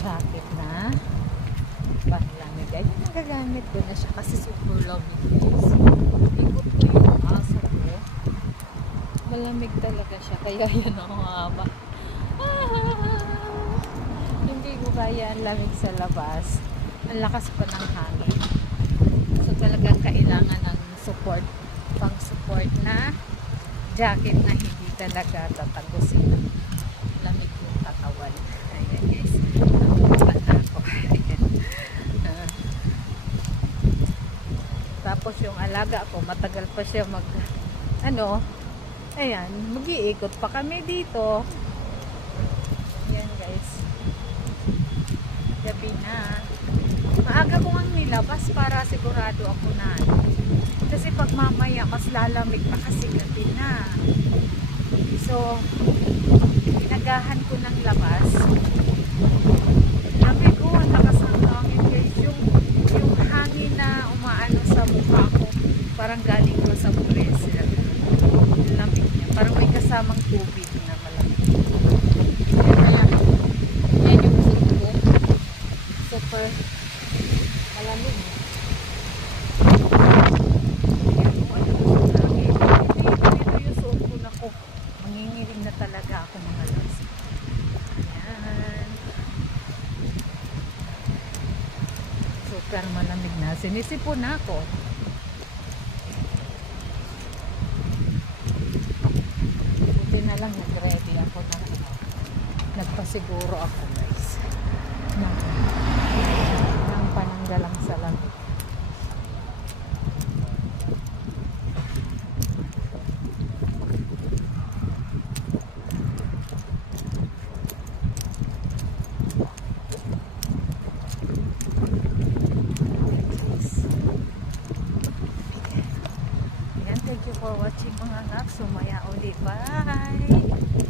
jacket na panlamig. Ay, nagagamit ko na siya kasi super lamig guys. Ikot ko yung aso ko. Malamig talaga siya. Kaya yan ang haba. Hindi ko kaya ang lamig sa labas. Ang lakas pa ng hangin. So talagang kailangan ng support, pang support na jacket na hindi talaga tatagusin ng lamig yung katawan. Ayan guys. Nakapata ako. Ayan. Tapos yung alaga ko, matagal pa siya ayan, mag-iikot pa kami dito. Ayan guys. Gabi na. Maaga ko ang nilabas para sigurado ako na. Kasi pag mamaya, mas lalamig pa kasi gabi na. So, pinagahan ko ng labas. Lamig ko, ang lakas ng hangin guys. Yung hangin na umaano sa mukha ko, parang galing ko sa bracer. Lamig niya. Parang may kasamang tubig na malamig. Kaya, yan yung suit ko. Super malamig. Yan o, ano yung suit namin. Ito yung suot ko na ko. Mangingiling na talaga ako mga loves. Ayan. Super malamig na. Sinisipon na ako. Buti na lang nag-ready ako na nagpasiguro ako guys ng pananggalang sa lamig. Thank you for watching mga anak. Sumaya ulit. Bye!